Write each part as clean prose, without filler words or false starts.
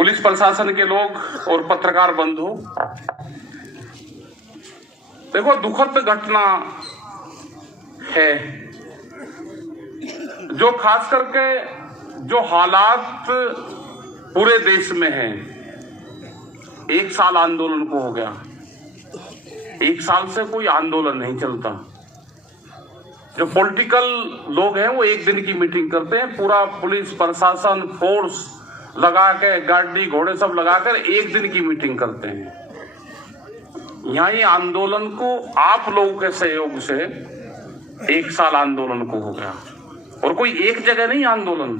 Police प्रशासन के लोग और पत्रकार बंधु, देखो दुखद घटना है जो खास करके जो हालात पूरे देश में हैं। 1 साल आंदोलन को हो गया, 1 साल से कोई आंदोलन नहीं चलता। जो पॉलिटिकल लोग हैं वो 1 दिन की मीटिंग करते हैं, पूरा पुलिस प्रशासन फोर्स लगा के गाड़ी घोड़े सब लगाकर 1 दिन की मीटिंग करते हैं। यहाँ ये आंदोलन को आप लोगों के सहयोग से 1 साल आंदोलन को हो गया, और कोई एक जगह नहीं आंदोलन,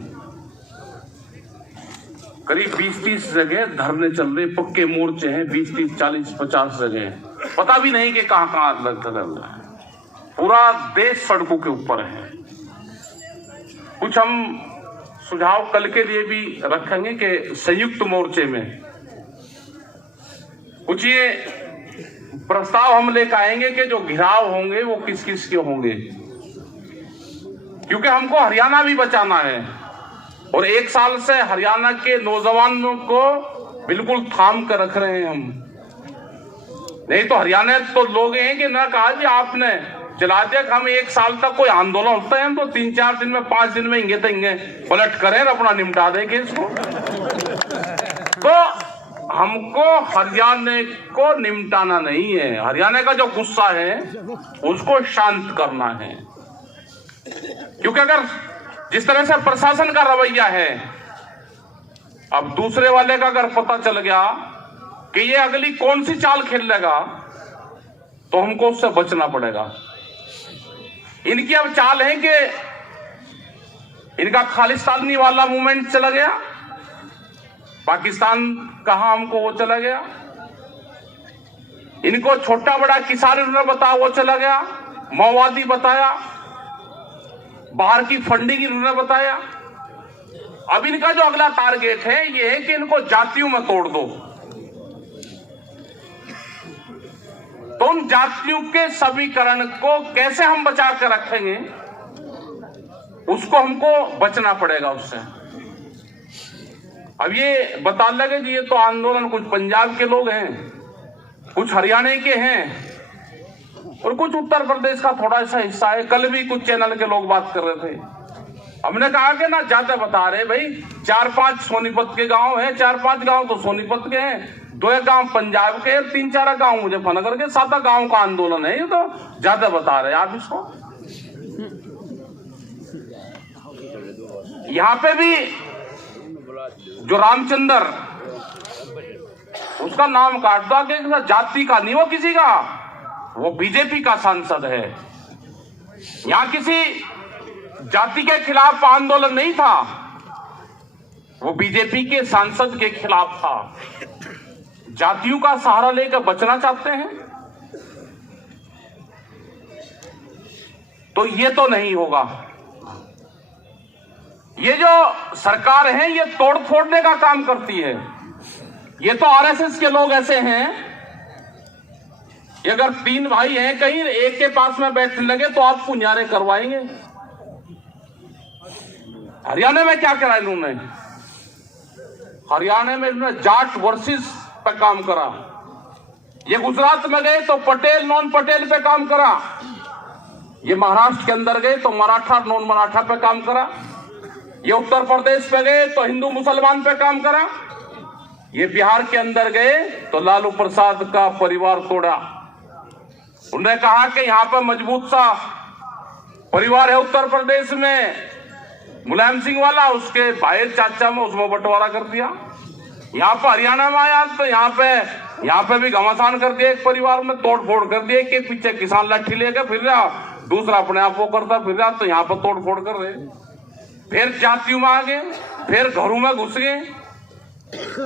करीब 20-30 जगह धरने चल रहे, पक्के मोर्चे हैं 20-30 40-50 जगह, पता भी नहीं कि कहां कहां लगता चल रहा है। पूरा देश सड़कों के ऊपर है। कुछ हम सुझाव कल के लिए भी रखेंगे कि संयुक्त मोर्चे में कुछ ये प्रस्ताव हम लेकर आएंगे कि जो घिराव होंगे वो किस किस के होंगे, क्योंकि हमको हरियाणा भी बचाना है। और 1 साल से हरियाणा के नौजवानों को बिल्कुल थाम कर रख रहे हैं हम। नहीं तो हरियाणा तो लोग हैं कि ना कहा जी आपने चला दिया कि हम 1 साल तक कोई आंदोलन होता है हम तो 3-4 दिन में 5 दिन में इंगे तंगे पलट करें अपना निपटा देंगे इसको। तो हमको हरियाणा को निपटाना नहीं है, हरियाणा का जो गुस्सा है उसको शांत करना है। क्योंकि अगर जिस तरह से प्रशासन का रवैया है, अब दूसरे वाले का अगर पता चल गया कि ये अगली कौन सी चाल खेलेगा तो हमको उससे बचना पड़ेगा। इनकी अब चाल है कि इनका खालिस्तानी वाला मूवमेंट चला गया, पाकिस्तान कहां हमको वो चला गया, इनको छोटा बड़ा किसान इन्होंने बताया वो चला गया, माओवादी बताया, बाहर की फंडिंग इन्होंने बताया। अब इनका जो अगला टारगेट है ये है कि इनको जातियों में तोड़ दो। तो उन जातियों के समीकरण को कैसे हम बचा कर रखेंगे उसको हमको बचना पड़ेगा उससे। अब ये बता लगे जी ये तो आंदोलन कुछ पंजाब के लोग हैं, कुछ हरियाणा के हैं और कुछ उत्तर प्रदेश का थोड़ा सा हिस्सा है। कल भी कुछ चैनल के लोग बात कर रहे थे, हमने कहा कि ना ज्यादा बता रहे भाई, 4-5 सोनीपत के गांव हैं, 4-5 गांव तो सोनीपत के हैं, 2 गांव पंजाब के, 3-4 गांव मुजफ्फरनगर के, 7 गांव का आंदोलन है। ये तो ज्यादा बता रहे आप इसको। यहाँ पे भी जो रामचंद्र उसका नाम काट दो कि जाति का नहीं, वो किसी का, वो बीजेपी का सांसद है। यहां किसी जाति के खिलाफ आंदोलन नहीं था, वो बीजेपी के सांसद के खिलाफ था। जातियों का सहारा लेकर बचना चाहते हैं तो ये तो नहीं होगा। ये जो सरकार है ये तोड़ फोड़ने का काम करती है। ये तो आरएसएस के लोग ऐसे हैं, अगर 3 भाई हैं कहीं एक के पास में बैठने लगे तो आप पुंजारे करवाएंगे। हरियाणा में क्या करा इन्होंने, हरियाणा में इन्होंने जाट वर्सेस पे काम करा। ये गुजरात में गए तो पटेल नॉन पटेल पे काम करा, ये महाराष्ट्र के अंदर गए तो मराठा नॉन मराठा पे काम करा, ये उत्तर प्रदेश पे गए तो हिंदू मुसलमान पे काम करा, ये बिहार के अंदर गए तो लालू प्रसाद का परिवार तोड़ा। उन्होंने कहा कि यहाँ पे मजबूत सा परिवार है उत्तर प्रदेश में, मुलायम सिंह वाला, उसके भाई चाचा में उसमें बंटवारा कर दिया। यहाँ पर हरियाणा में आया तो यहाँ पे भी घमासान कर दिया, एक परिवार में तोड़ फोड़ कर दिया, के पीछे किसान लाठी लेकर फिर रहा, दूसरा अपने आप वो करता फिर रहा, तो यहाँ पर तोड़ फोड़ कर रहे। फिर जातियों में आ गए, फिर घरों में घुस गए,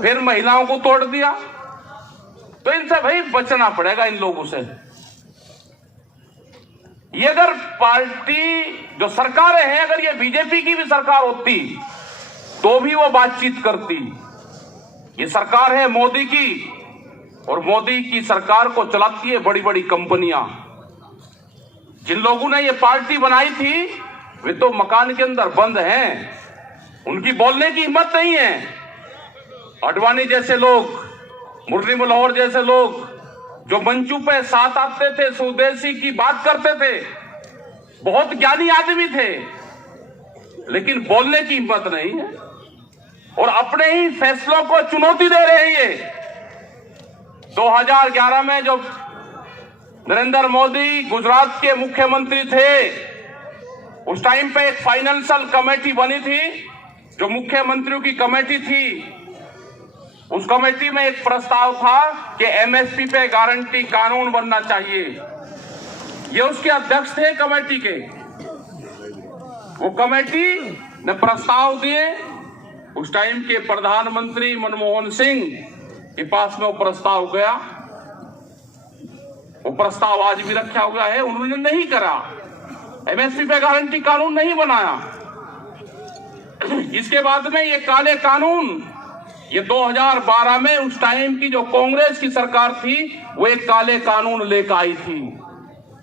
फिर महिलाओं को तोड़ दिया। तो इनसे भाई बचना पड़ेगा, इन लोगों से। ये अगर पार्टी जो सरकारें हैं, अगर ये बीजेपी की भी सरकार होती तो भी वो बातचीत करती। ये सरकार है मोदी की, और मोदी की सरकार को चलाती है बड़ी बड़ी कंपनियां। जिन लोगों ने ये पार्टी बनाई थी वे तो मकान के अंदर बंद हैं, उनकी बोलने की हिम्मत नहीं है। अडवाणी जैसे लोग, मुरली मनोहर जैसे लोग जो मंचू पे साथ आते थे, स्वदेशी की बात करते थे, बहुत ज्ञानी आदमी थे, लेकिन बोलने की हिम्मत नहीं है और अपने ही फैसलों को चुनौती दे रहे हैं। ये 2011 में जो नरेंद्र मोदी गुजरात के मुख्यमंत्री थे, उस टाइम पे एक फाइनेंशियल कमेटी बनी थी जो मुख्यमंत्रियों की कमेटी थी। उस कमेटी में एक प्रस्ताव था कि एमएसपी पे गारंटी कानून बनना चाहिए। ये उसके अध्यक्ष थे कमेटी के। वो कमेटी ने प्रस्ताव दिए। उस टाइम के प्रधानमंत्री मनमोहन सिंह के पास में वो प्रस्ताव गया। वो प्रस्ताव आज भी रखा हुआ है, उन्होंने नहीं करा, एमएसपी पे गारंटी कानून नहीं बनाया। इसके बाद में ये काले कानून, ये 2012 में उस टाइम की जो कांग्रेस की सरकार थी, वो एक काले कानून लेकर आई थी।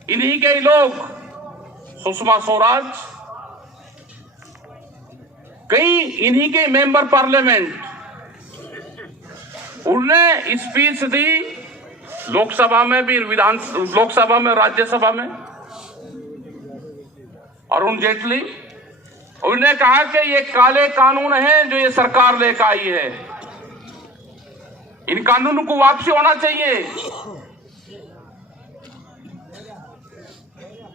इन्हीं के ही लोग, सुषमा स्वराज, कई इन्हीं के मेंबर पार्लियामेंट, उन्होंने स्पीच दी लोकसभा में भी, लोकसभा में, राज्यसभा में। अरुण जेटली, उन्होंने कहा कि ये काले कानून हैं जो ये सरकार लेकर आई है, इन कानूनों को वापसी होना चाहिए।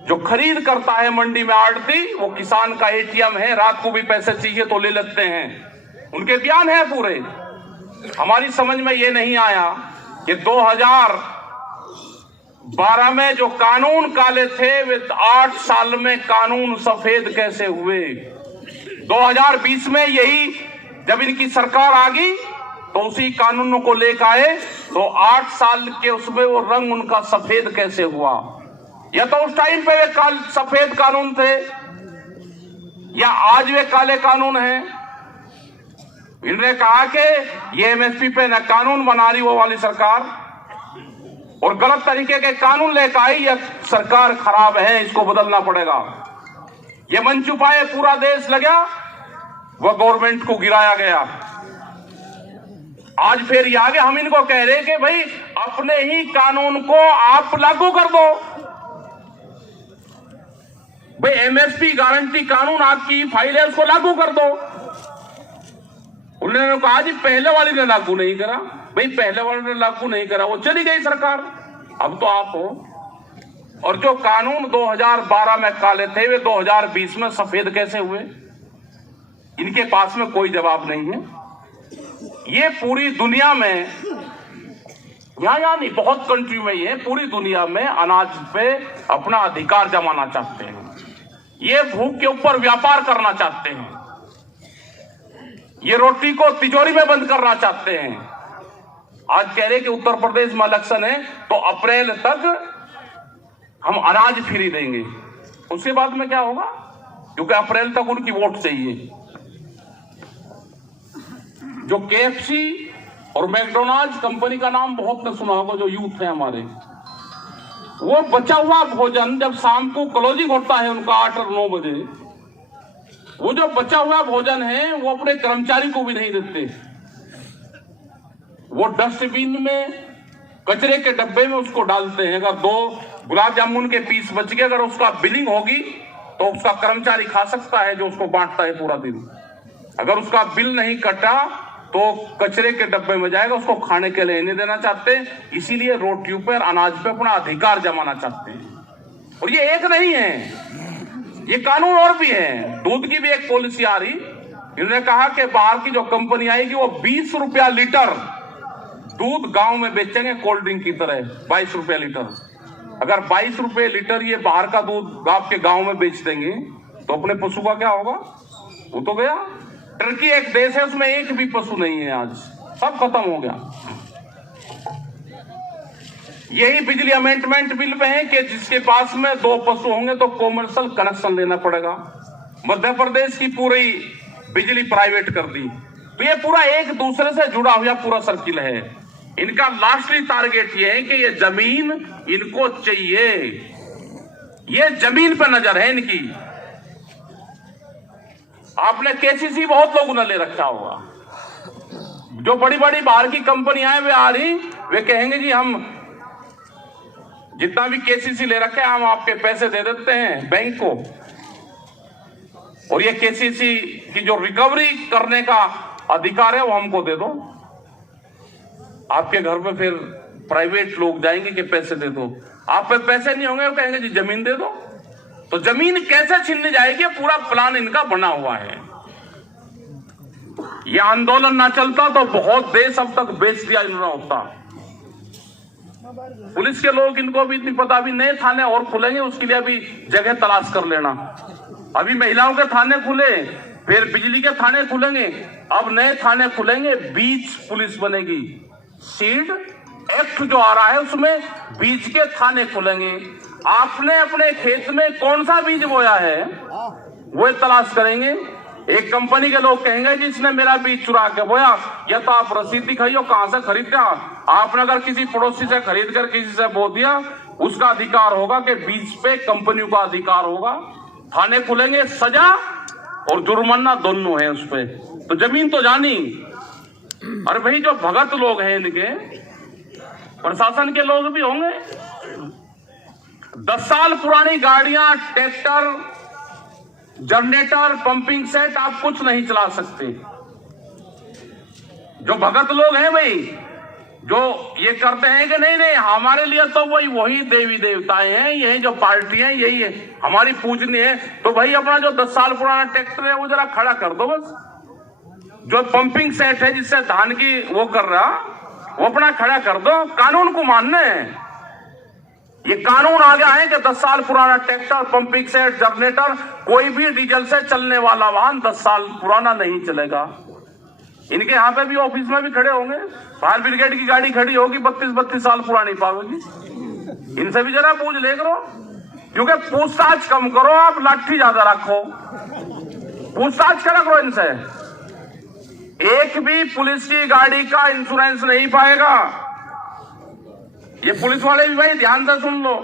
जो खरीद करता है मंडी में आड़ती, वो किसान का एटीएम है, रात को भी पैसे चाहिए तो ले लेते हैं। उनके बयान है पूरे। हमारी समझ में ये नहीं आया कि 2012 में जो कानून काले थे, वे 8 साल में कानून सफेद कैसे हुए। 2020 में यही जब इनकी सरकार आ गई तो उसी कानूनों को लेकर आए, तो 8 साल के उसमें वो रंग उनका सफेद कैसे हुआ। या तो उस टाइम पे वे सफेद कानून थे, या आज वे काले कानून हैं। इन्होंने कहा कि ये एमएसपी पे न कानून बना रही वो वाली सरकार, और गलत तरीके के कानून लेकर आई, यह सरकार खराब है, इसको बदलना पड़ेगा। ये मंचू पाए पूरा देश लगा, वह गवर्नमेंट को गिराया गया। आज फिर ये आगे हम इनको कह रहे कि भाई अपने ही कानून को आप लागू कर दो। भाई एमएसपी गारंटी कानून आपकी फाइल है, उसको लागू कर दो। उन्होंने कहा जी पहले वाली ने लागू नहीं करा। भाई पहले वाले ने लागू नहीं करा, वो चली गई सरकार, अब तो आप हो। और जो कानून 2012 में काले थे, वे 2020 में सफेद कैसे हुए, इनके पास में कोई जवाब नहीं है। ये पूरी दुनिया में, यहां नहीं, बहुत कंट्री में, ये पूरी दुनिया में अनाज पे अपना अधिकार जमाना चाहते हैं। ये भूख के ऊपर व्यापार करना चाहते हैं। ये रोटी को तिजोरी में बंद करना चाहते हैं। आज कह रहे कि उत्तर प्रदेश में इलेक्शन है तो अप्रैल तक हम अनाज फ्री देंगे। उसके बाद में क्या होगा, क्योंकि अप्रैल तक उनकी वोट चाहिए। जो केएफसी और मैकडोनाल्ड कंपनी का नाम बहुत ने सुना होगा, जो यूथ है हमारे, वो बचा हुआ भोजन जब शाम को क्लोजिंग होता है उनका 8 और 9 बजे, वो जो बचा हुआ भोजन है वो अपने कर्मचारी को भी नहीं देते। वो डस्टबिन में, कचरे के डब्बे में उसको डालते हैं। अगर 2 गुलाब जामुन के पीस बच गए, अगर उसका बिलिंग होगी तो उसका कर्मचारी खा सकता है जो उसको बांटता है पूरा दिन। अगर उसका बिल नहीं कटा तो कचरे के डब्बे में जाएगा, उसको खाने के लिए नहीं देना चाहते। इसीलिए रोटियों पर, अनाज पे अपना अधिकार जमाना चाहते हैं। और ये एक नहीं है, ये कानून और भी है। दूध की भी एक पॉलिसी आ रही, इन्होंने कहा कि बाहर की जो कंपनी आएगी वो 20 रुपया लीटर दूध गांव में बेचेंगे, कोल्ड ड्रिंक की तरह 22 रुपया लीटर। अगर 22 रुपये लीटर ये बाहर का दूध आपके गांव में बेच देंगे तो अपने पशु का क्या होगा, वो तो गया। टर्की एक देश है, उसमें एक भी पशु नहीं है, आज सब खत्म हो गया। यही बिजली अमेंडमेंट बिल में है कि जिसके पास में 2 पशु होंगे तो कॉमर्शियल कनेक्शन लेना पड़ेगा। मध्य प्रदेश की पूरी बिजली प्राइवेट कर दी। तो ये पूरा एक दूसरे से जुड़ा हुआ पूरा सर्किल है। इनका लास्टली टारगेट ये है कि ये जमीन इनको चाहिए, ये जमीन पे नजर है इनकी। आपने केसीसी बहुत लोगों ने ले रखा होगा, जो बड़ी बड़ी बाहर की कंपनियां हैं वे आ रही, वे कहेंगे जी हम जितना भी केसीसी ले रखे हैं हम आपके पैसे दे देते हैं बैंक को, और ये केसीसी की जो रिकवरी करने का अधिकार है वो हमको दे दो। आपके घर पे फिर प्राइवेट लोग जाएंगे कि पैसे दे दो, आप पे पैसे नहीं होंगे, वो कहेंगे जी जमीन दे दो। तो जमीन कैसे छीनने जाएगी, पूरा प्लान इनका बना हुआ है। ये आंदोलन ना चलता तो बहुत देश अब तक बेच दिया इन्होंने होता। पुलिस के लोग, इनको भी इतनी पता, अभी नए थाने और खुलेंगे, उसके लिए अभी जगह तलाश कर लेना। अभी महिलाओं के थाने खुले, फिर बिजली के थाने खुलेंगे, अब नए थाने खुलेंगे, बीच पुलिस बनेगी। सीड एक्ट जो आ रहा है उसमें बीज के थाने खुलेंगे। आपने अपने खेत में कौन सा बीज बोया है वो तलाश करेंगे। एक कंपनी के लोग कहेंगे जी इसने मेरा बीज चुरा के बोया, या तो आप रसीद दिखाइए कहां से खरीदते हैं। आपने अगर किसी पड़ोसी से खरीद कर किसी से बो दिया, उसका अधिकार होगा कि बीज पे कंपनियों का अधिकार होगा। थाने खुलेंगे, सजा और जुर्माना दोनों है उस पे। तो जमीन तो जानी। अरे भाई जो भगत लोग हैं इनके, प्रशासन के लोग भी होंगे। 10 साल पुरानी गाड़ियां, ट्रैक्टर, जनरेटर, पंपिंग सेट आप कुछ नहीं चला सकते। जो भगत लोग हैं भाई, जो ये करते हैं कि नहीं नहीं हमारे लिए तो वही देवी देवताएं हैं, यही जो पार्टी है यही है हमारी पूजनीय है, तो भाई अपना जो 10 साल पुराना ट्रैक्टर है वो जरा खड़ा कर दो बस। जो पंपिंग सेट है जिससे धान की वो कर रहा, वो अपना खड़ा कर दो। कानून को मानना है। ये कानून आ गया है कि 10 साल पुराना ट्रैक्टर, पंपिंग सेट, जनरेटर, कोई भी डीजल से चलने वाला वाहन 10 साल पुराना नहीं चलेगा। इनके यहाँ पे भी ऑफिस में भी खड़े होंगे, फायर ब्रिगेड की गाड़ी खड़ी होगी 32 साल पुरानी पाओगी। इनसे भी जरा पूछ ले करो, क्योंकि पूछताछ कम करो, आप लाठी ज्यादा रखो। पूछताछ करा करो इनसे। एक भी पुलिस की गाड़ी का इंश्योरेंस नहीं पाएगा। ये पुलिस वाले भी भाई ध्यान से सुन लो,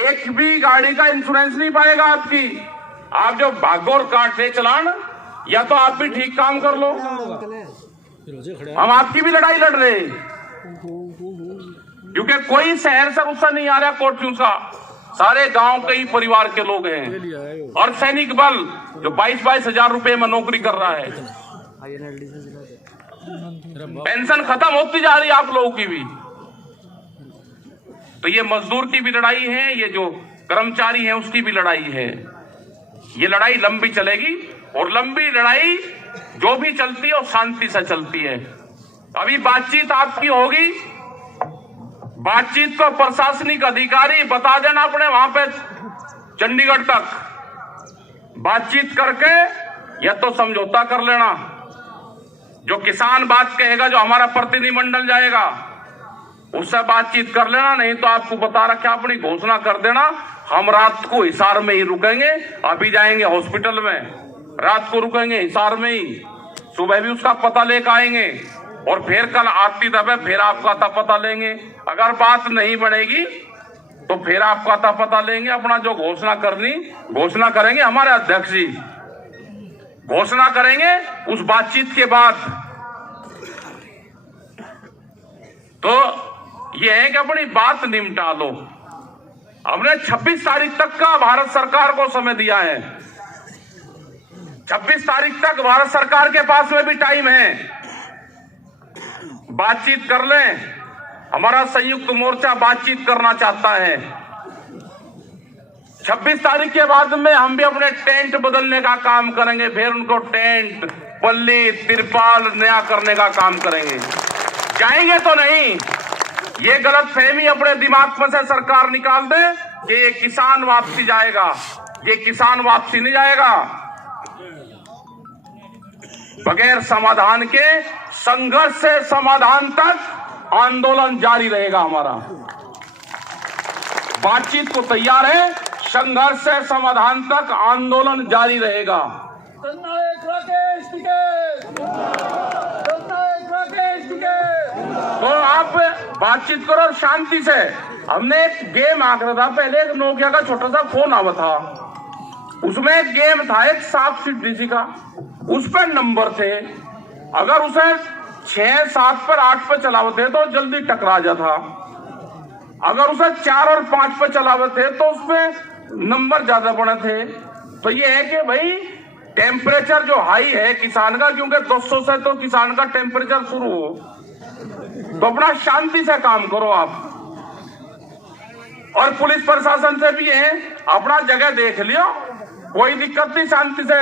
एक भी गाड़ी का इंश्योरेंस नहीं पाएगा आपकी। आप जो भागो और काटते चलान, या तो आप भी ठीक काम कर लो। हम आपकी भी लड़ाई लड़ रहे हैं, क्योंकि कोई शहर से गुस्सा नहीं आ रहा कोर्ट का, सारे गांव के ही परिवार के लोग हैं। और सैनिक बल जो 22-22 हजार रुपए में नौकरी कर रहा है, पेंशन खत्म होती जा रही है आप लोगों की भी। तो ये मजदूर की भी लड़ाई है, ये जो कर्मचारी है उसकी भी लड़ाई है। ये लड़ाई लंबी चलेगी, और लंबी लड़ाई जो भी चलती है वो शांति से चलती है। अभी बातचीत आपकी होगी, बातचीत को प्रशासनिक अधिकारी बता देना अपने वहां पे चंडीगढ़ तक बातचीत करके, या तो समझौता कर लेना। जो किसान बात कहेगा, जो हमारा प्रतिनिधिमंडल जाएगा, उससे बातचीत कर लेना। नहीं तो आपको बता रखा, अपनी घोषणा कर देना, हम रात को हिसार में ही रुकेंगे। अभी जाएंगे हॉस्पिटल में, रात को रुकेंगे हिसार में ही, सुबह भी उसका पता लेकर आएंगे, और फिर कल आती दफे फिर आपका पता लेंगे। अगर बात नहीं बनेगी तो फिर आपका पता लेंगे। अपना जो घोषणा करनी, घोषणा करेंगे, हमारे अध्यक्ष जी घोषणा करेंगे उस बातचीत के बाद। तो ये है कि अपनी बात निपटा लो। हमने 26 तारीख तक का भारत सरकार को समय दिया है। 26 तारीख तक भारत सरकार के पास में भी टाइम है, बातचीत कर लें। हमारा संयुक्त मोर्चा बातचीत करना चाहता है। 26 तारीख के बाद में हम भी अपने टेंट बदलने का काम करेंगे, फिर उनको टेंट, पल्ली, तिरपाल नया करने का काम करेंगे। जाएंगे तो नहीं, ये गलत फहमी अपने दिमाग में से सरकार निकाल दे कि ये किसान वापसी जाएगा। ये किसान वापसी नहीं जाएगा। बगैर समाधान के, संघर्ष से समाधान तक आंदोलन जारी रहेगा हमारा। बातचीत को तैयार है, संघर्ष से समाधान तक आंदोलन जारी रहेगा। तो आप बातचीत करो शांति से। हमने एक गेम आंकड़ा था पहले, एक नोकिया का छोटा सा फोन आवा था, उसमें एक गेम था, एक सांप सीढ़ी का, उस पर नंबर थे। अगर उसे 6, 7 पर 8 पर चलावते तो जल्दी टकरा जाता। अगर उसे 4 और 5 पर चलावते तो उसमें नंबर ज्यादा बने थे। तो ये है कि भाई टेम्परेचर जो हाई है किसान का, क्योंकि 200 से तो किसान का टेम्परेचर शुरू हो, तो अपना शांति से काम करो आप। और पुलिस प्रशासन से भी है, अपना जगह देख लियो, कोई दिक्कत नहीं, शांति से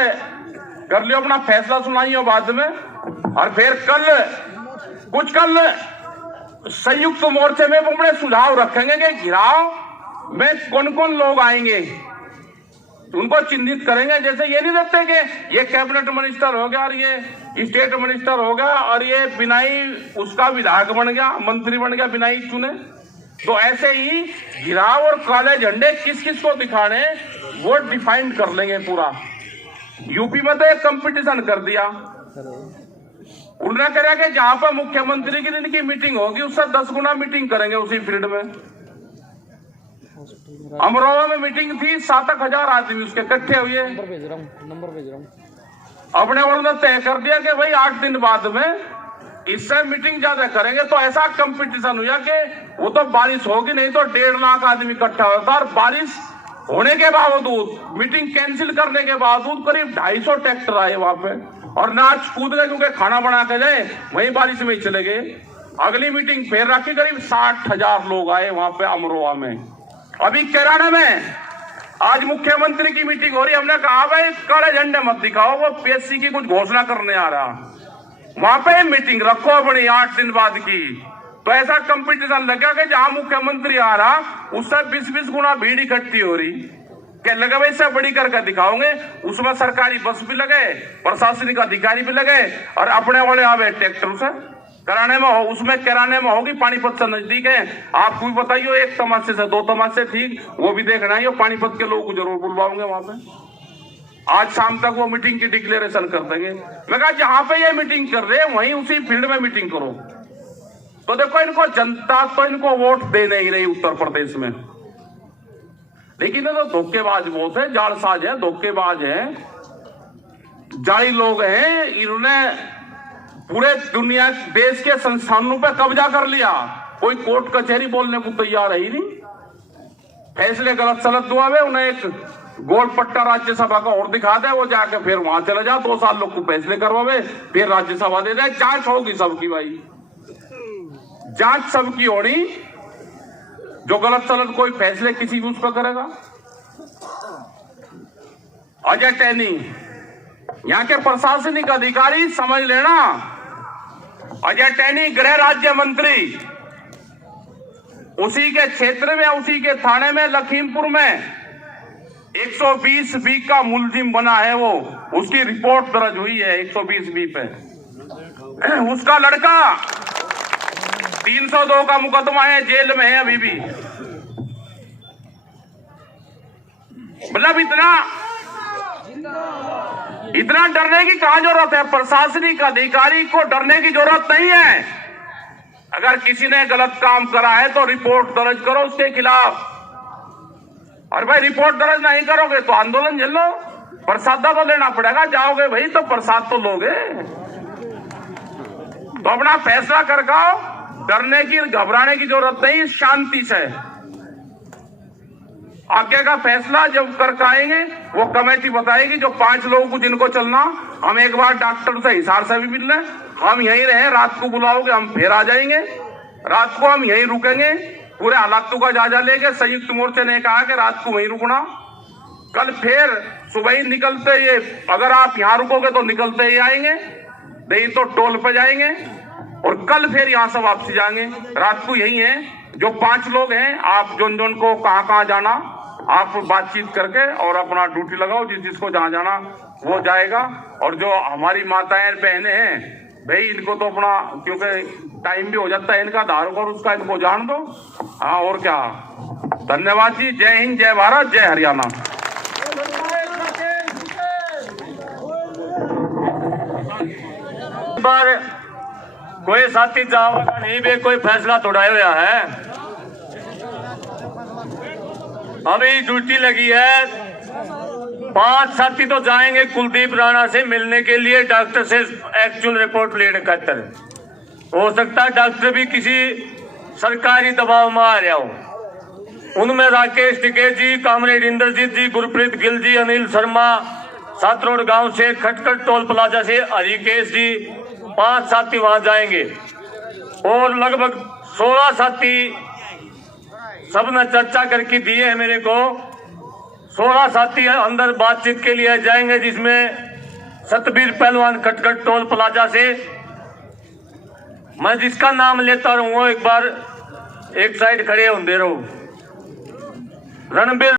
कर लियो, अपना फैसला सुनाइयो बाद में। और फिर कल संयुक्त मोर्चे में अपने सुझाव रखेंगे कि घिराव में कौन कौन लोग आएंगे, उनको चिन्हित करेंगे। जैसे ये नहीं देखते कि ये कैबिनेट मिनिस्टर हो गया और ये स्टेट मिनिस्टर हो गया और ये बिना ही उसका विधायक बन गया, मंत्री बन गया बिना ही चुने। तो ऐसे ही घिराव और काले झंडे किस किस को दिखाने वो डिफाइन कर लेंगे पूरा। यूपी में तो एक कंपटीशन कर दिया, उन्होंने कहा कि जहां पर मुख्यमंत्री की दिन की मीटिंग होगी उससे 10 गुना मीटिंग करेंगे उसी फील्ड में। अमरोहा में मीटिंग थी, 7,000 आदमी उसके इकट्ठे हुए। नंबर भेज रहा हूं। अपने वालों ने तय कर दिया कि भाई 8 दिन बाद में इससे मीटिंग ज्यादा करेंगे। तो ऐसा कंपटीशन हुआ कि वो तो बारिश होगी नहीं तो 1.5 लाख आदमी इकट्ठा होता, और बारिश होने के बावजूद, मीटिंग कैंसिल करने के बावजूद करीब 250 ट्रैक्टर आए वहां पे और नाच कूद गए, क्योंकि खाना बना के गए वही बारिश में ही चले गए। अगली मीटिंग फिर रखी, करीब 60,000 लोग आए वहां पे अमरोहा में। अभी कैराना में आज मुख्यमंत्री की मीटिंग हो रही, हमने कहा भाई काले झंडे मत दिखाओ, वो पीएससी की कुछ घोषणा करने आ रहा, वहां पे मीटिंग रखो अपनी 8 दिन बाद की। तो ऐसा कंपटीशन लगा कि जहां मुख्यमंत्री आ रहा उससे 20-20 गुना भीड़ इकट्ठी हो रही। क्या लगा भाई इससे बड़ी करके दिखाओगे, उसमें सरकारी बस भी लगे, प्रशासनिक अधिकारी भी लगे और अपने वाले आवे ट्रैक्टर से कराने में हो, उसमें कराने में होगी। पानीपत से नजदीक है, आपको भी बताइए, 1 तमाशे से 2 तमाशे ठीक, वो भी देखना है। पानीपत के लोगों को जरूर बुलवाऊंगे वहां पे, आज शाम तक वो मीटिंग की डिक्लेरेशन कर देंगे। मैं कहा जहां पे ये मीटिंग कर रहे हैं वहीं उसी फील्ड में मीटिंग करो। तो देखो इनको जनता तो इनको वोट दे नहीं रही उत्तर प्रदेश में, लेकिन ये तो धोखेबाज बहुत है, जालसाज है, धोखेबाज है, जाली लोग हैं। इन्होंने पूरे दुनिया देश के संस्थानों पे कब्जा कर लिया, कोई कोर्ट कचहरी बोलने को तैयार है ही नहीं। फैसले गलत सलत हुआ है, उन्हें एक गोल पट्टा राज्यसभा का और दिखा दे, वो जाके फिर वहां चले जा, 2 साल लोग को फैसले करवावे, फिर राज्यसभा दे दे। जांच होगी सबकी भाई, जांच सबकी होनी। जो गलत सलत कोई फैसले किसी भी उस पर करेगा। अजय टैनी यहाँ के प्रशासनिक अधिकारी समझ लेना, अजय टैनी गृह राज्य मंत्री, उसी के क्षेत्र में, उसी के थाने में, लखीमपुर में 120B का मुलजिम बना है वो, उसकी रिपोर्ट दर्ज हुई है 120B पे। उसका लड़का 302 का मुकदमा है, जेल में है अभी भी। मतलब इतना डरने की कहां जरूरत है? प्रशासनिक अधिकारी को डरने की जरूरत नहीं है। अगर किसी ने गलत काम करा है तो रिपोर्ट दर्ज करो उसके खिलाफ। और भाई रिपोर्ट दर्ज नहीं करोगे तो आंदोलन झेल लो, प्रसाद तो लेना पड़ेगा। जाओगे भाई तो प्रसाद तो लोगे। तो अपना फैसला कर गाओ, डरने की घबराने की जरूरत नहीं, शांति से आगे का फैसला जब करके आएंगे वो कमेटी बताएगी। जो 5 लोगों को जिनको चलना, हम एक बार डॉक्टर से हिसार से भी मिल लें, हम यहीं रहे, रात को बुलाओगे हम फिर आ जाएंगे, रात को हम यहीं रुकेंगे, पूरे हालातों का जायजा लेके। संयुक्त मोर्चे ने कहा कि रात को वहीं रुकना, कल फिर सुबह ही निकलते ये, अगर आप यहाँ रुकोगे तो निकलते ही आएंगे, नहीं तो टोल पे जाएंगे और कल फिर यहाँ से वापसी जाएंगे। रात को यही है। जो 5 लोग हैं, आप जोन जोन को कहाँ कहाँ जाना आप बातचीत करके और अपना ड्यूटी लगाओ, जिसको जहाँ जाना वो जाएगा। और जो हमारी माताएं बहनें हैं भाई, इनको तो अपना, क्योंकि टाइम भी हो जाता है इनका, धारक और उसका इनको जान दो। हाँ और क्या। धन्यवाद जी। जय हिंद, जय भारत, जय हरियाणा। पर कोई साथी जाओगा नहीं भी, कोई फैसला तोड़ा हुआ है। अभी ड्यूटी लगी है 5 साथी तो जाएंगे कुलदीप राणा से मिलने के लिए, डॉक्टर से एक्चुअल रिपोर्ट लेने खातर। हो सकता है डॉक्टर भी किसी सरकारी दबाव में आ रहा हो। उनमें राकेश टिकेत जी, कामरेड इंद्रजीत जी, गुरप्रीत गिल जी, अनिल शर्मा, सातरोड गांव से, खटखट टोल प्लाजा से हरिकेश जी, 5 साथी वहां जाएंगे। और लगभग 16 साथी सबने चर्चा करके दिए है मेरे को। 16 साथी अंदर बातचीत के लिए जाएंगे, जिसमें सतबीर पहलवान खटखट टोल प्लाजा से। मैं जिसका नाम लेता रहूं वो एक बार एक साइड खड़े होंगे रहो। रणबीर